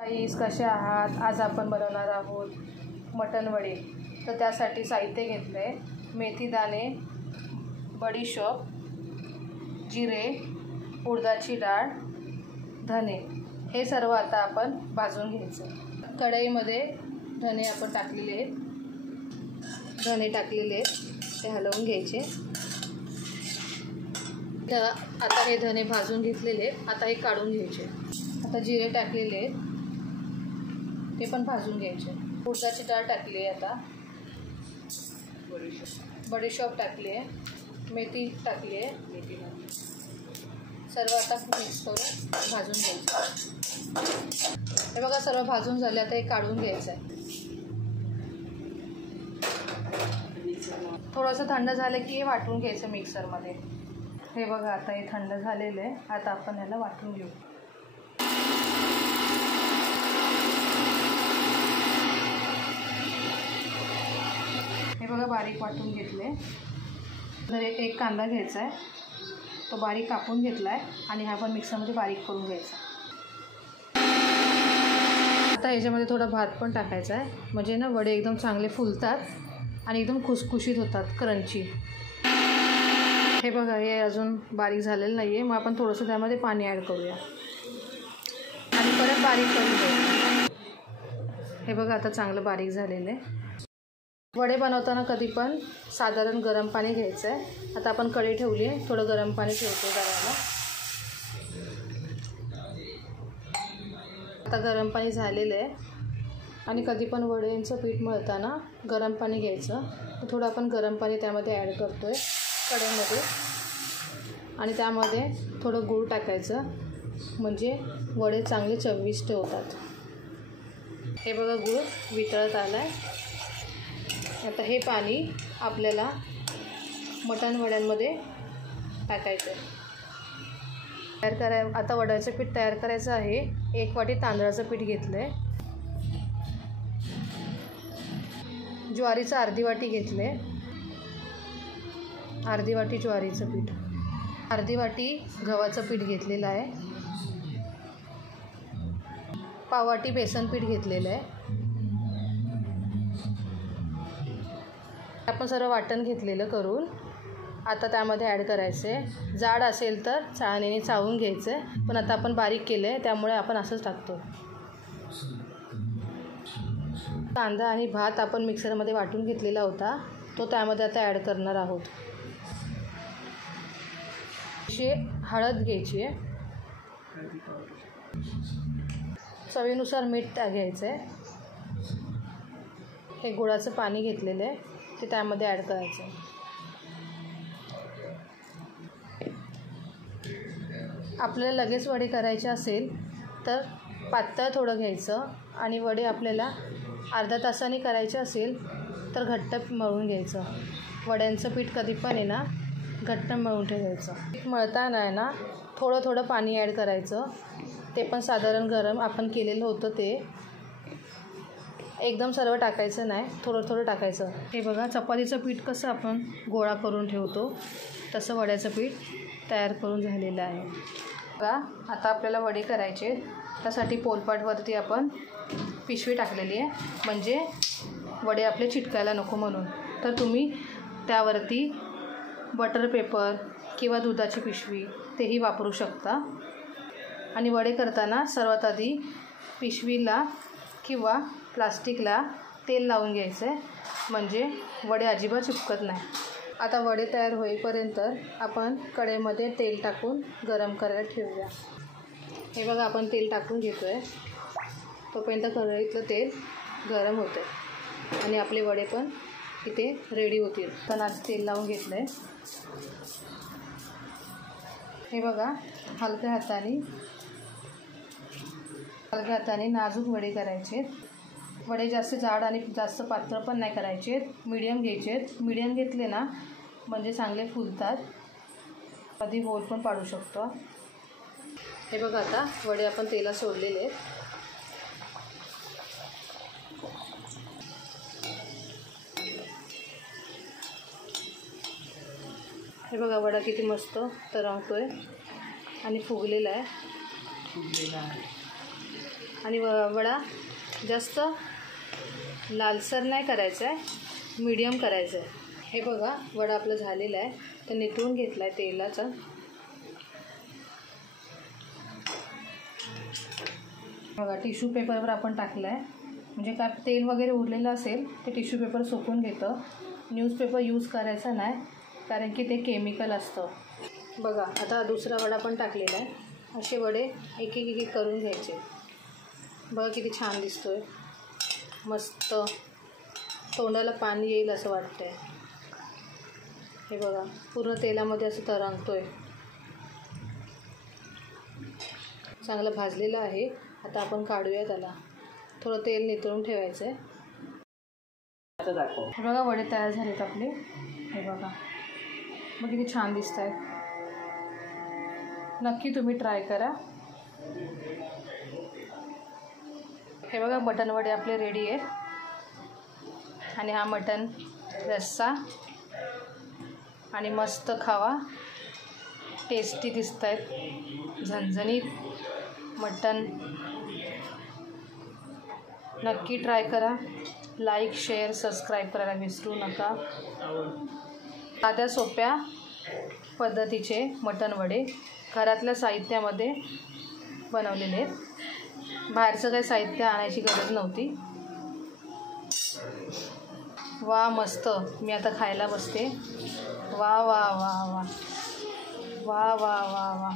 गाईस, कसे आहात? आज आपण बनवणार आहोत मटण वडे. तर त्यासाठी साहित्य घेतले: मेथी दाणे, बडीशोप, जिरे, उडदाची डाळ, धने. हे सर्व आता आपण भाजून घ्यायचं. कढईमध्ये धने आपण टाकलेले आहेत. धने टाकलेले आहेत, ते हलवून घ्यायचे. आता हे धने भाजून घेतलेले, आता हे काढून घ्यायचे. आता जिरे टाकलेले आहेत, ते पण भाजून घ्यायचे. उडदाची डाळ टाकली आहे. आता बडीशोप टाकली आहे, मेथी टाकली आहे. सर्व आता मिक्स करून भाजून घ्यायचं. हे बघा, सर्व भाजून झाले. आता हे काढून घ्यायचं आहे. थोडंसं थंड झालं की हे वाटून घ्यायचं मिक्सरमध्ये. हे बघा, आता हे थंड झालेलं आहे. आता आपण याला वाटून घेऊ. हे बघा, बारीक वाटून घेतले. तर एक कांदा घ्यायचा आहे, तो बारीक कापून घेतला आहे आणि हा पण मिक्सरमध्ये बारीक करून घ्यायचा. आता याच्यामध्ये थोडा भात पण टाकायचा आहे, म्हणजे ना वडे एकदम चांगले फुलतात आणि एकदम खुसखुशीत होतात, क्रंची. हे बघा, हे अजून बारीक झालेलं नाही आहे. मग आपण थोडंसं त्यामध्ये पाणी ॲड करूया आणि परत बारीक करून घेऊया. हे बघा, आता चांगलं बारीक झालेलं आहे. वडे बनवताना कधी पण साधारण गरम पाणी घ्यायचं आहे. आता आपण कढई ठेवली आहे, थोडं गरम पाणी ठेवतो करायला. आता गरम पाणी झालेलं आहे. आणि कधी पण वड्यांचं पीठ मळताना गरम पाणी घ्यायचं. तर थोडं आपण गरम पाणी त्यामध्ये ॲड करतो आहे कढईमध्ये. आणि त्यामध्ये थोडं गूळ टाकायचं, म्हणजे वडे चांगले चविष्ट होतात. हे बघा, गूळ वितळत आला आहे. आता हे पाणी आपल्याला मटण वड्यांमध्ये टाकायचं आहे. आता वड्याचं पीठ तयार करायचं आहे. 1 वाटी तांदळाचं पीठ घेतलं आहे. ज्वारीचं अर्धी वाटी घेतलं आहे. अर्धी वाटी ज्वारीचं पीठ. अर्धी वाटी गव्हाचं पीठ घेतलेलं आहे. पाव वाटी बेसन पीठ घेतलेलं आहे. आपण सर्व वाटण घेतलेलं करून आता त्यामध्ये ॲड करायचे. जाड असेल तर चाळणीने चाळून घ्यायचं आहे, पण आता आपण बारीक केलं आहे त्यामुळे आपण असंच टाकतो. कांदा आणि भात आपण मिक्सरमध्ये वाटून घेतलेला होता, तो त्यामध्ये आता ॲड करणार आहोत. अशी हळद घ्यायची आहे. चवीनुसार मीठ घ्यायचं आहे. हे गुळाचं पाणी घेतलेलं आहे, ते त्यामध्ये ॲड करायचं. आपल्याला लगेच वडे करायचे असेल तर पातळ थोडं घ्यायचं आणि वडे आपल्याला अर्धा तासाने करायचे असेल तर घट्ट मळून घ्यायचं. वड्यांचं पीठ कधी पण आहे ना घट्ट मळून ठेवायचं. पीठ मळताना आहे ना थोडं थोडं पाणी ॲड करायचं. ते पण साधारण गरम आपण केलेलं होतं, ते एकदम सर्व टाकायचं नाही, थोडं थोडं टाकायचं. हे बघा, चपातीचं पीठ कसं आपण गोळा करून ठेवतो तसं वड्याचं पीठ तयार करून झालेलं आहे. बघा, आता आपल्याला वडे करायचे. त्यासाठी पोलपाटवरती आपण पिशवी टाकलेली आहे, म्हणजे वडे आपले चिटकायला नको म्हणून. तर तुम्ही त्यावरती बटर पेपर किंवा दुधाची पिशवी तेही वापरू शकता. आणि वडे करताना सर्वात आधी पिशवीला किंवा प्लास्टिकला तेल लावून घ्यायचं आहे, म्हणजे वडे अजिबात चिपकत नाही. आता वडे तयार होईपर्यंत आपण कढईमध्ये तेल टाकून गरम करायला ठेवूया. हे बघा, आपण तेल टाकून घेतो आहे. तोपर्यंत कढईतलं तेल गरम होतं आहे आणि आपले वडे पण इथे रेडी होतील. पण आज तेल लावून घेतलं आहे. हे बघा, हलक्या हाताने नाजूक वडे करायचे. वडे जास्त जाड आणि जास्त पातळ पण नाही करायचे, मीडियम घ्यायचे. मीडियम घेतले ना म्हणजे चांगले फुलतात. कधी होल पण पाडू शकतो. हे बघा, आता वडे आपण तेलात सोडलेले आहेत. हे बघा, वडा किती मस्त तरंगतोय आणि फुगलेला आहे. आणि वडा जास्त लालसर नाही करायचा आहे, मीडियम करायचं आहे. हे बघा वडा आपलं झालेला आहे, तर नितळून घेतला आहे तेलाचा. बघा टिश्यू पेपरवर आपण टाकलं आहे, म्हणजे काय तेल वगैरे उरलेलं असेल ते टिश्यू पेपर सुकून घेतं. न्यूजपेपर यूज करायचा नाही, कारण की ते केमिकल असतं. बघा आता दुसरा वडा पण टाकलेला आहे. असे वडे एक एक करून घ्यायचे. बघा किती छान दिसतोय, मस्त तोंडाला पाणी येईल असं वाटतंय. हे बघा पूर्ण तेलामध्ये असं तरंगतोय. चांगलं भाजलेलं आहे. आता आपण काढूया त्याला. थोडं तेल नितळून ठेवायचं आहे. हे बघा वडे तयार झालेत आपले. हे बघा मग किती छान दिसत आहेत. नक्की तुम्ही ट्राय करा. हे बघा मटण वडे आपले रेडी आहेत. आणि हा मटण रस्सा आणि मस्त खावा. टेस्टी दिसत आहेत, झणझणीत मटण. नक्की ट्राय करा. लाईक शेअर सबस्क्राईब करायला विसरू नका. साध्या सोप्या पद्धतीचे मटण वडे घरातल्या साहित्यामध्ये बनवलेले आहेत. बाहेरचं काही साहित्य आणायची गरज नव्हती. वा मस्त. मी आता खायला बसते. वा वा वा वा वा वा वा वा.